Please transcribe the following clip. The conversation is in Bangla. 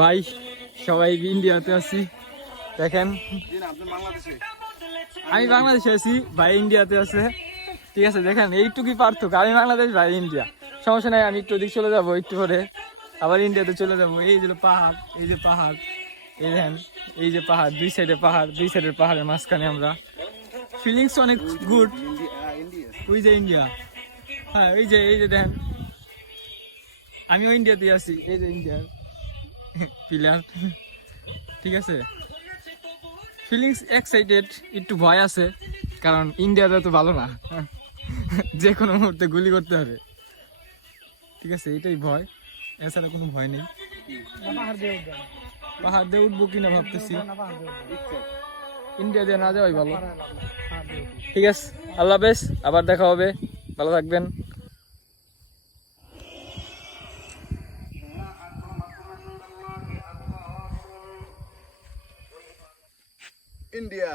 ভাই সবাই ইন্ডিয়াতে আছি দেখেন। আমি বাংলাদেশে আছি, ভাই ইন্ডিয়াতে আছে। ঠিক আছে দেখেন এইটুকুই পার্থক্য, আমি বাংলাদেশ ভাই ইন্ডিয়া। সমস্যা নাই, আমি একটু ওদিক চলে যাবো, একটু পরে আবার ইন্ডিয়াতে চলে যাবো। এই যে পাহাড়, এই যে পাহাড়, এই দেখেন এই যে পাহাড়, দুই সাইডে পাহাড়, দুই সাইডের পাহাড়ের মাঝখানে আমরা। ফিলিংস অনেক গুড। ওই যে ইন্ডিয়া, হ্যাঁ এই যে দেখেন আমিও ইন্ডিয়াতে আছি, এই যে ইন্ডিয়ার প্লেয়ার। ঠিক আছে, ফিলিংস এক্সাইটেড, একটু ভয় আছে কারণ ইন্ডিয়াতে তো ভালো না, যে কোনো মুহূর্তে গুলি করতে পারে। ঠিক আছে এটাই ভয়, এছাড়া কোনো ভয় নেই। পাহাড় দিয়ে উঠবো কিনা ভাবতেছি, ইন্ডিয়া দিয়ে না যাওয়াই ভালো। ঠিক আছে, আল্লাহ হাফেজ, আবার দেখা হবে, ভালো থাকবেন। India.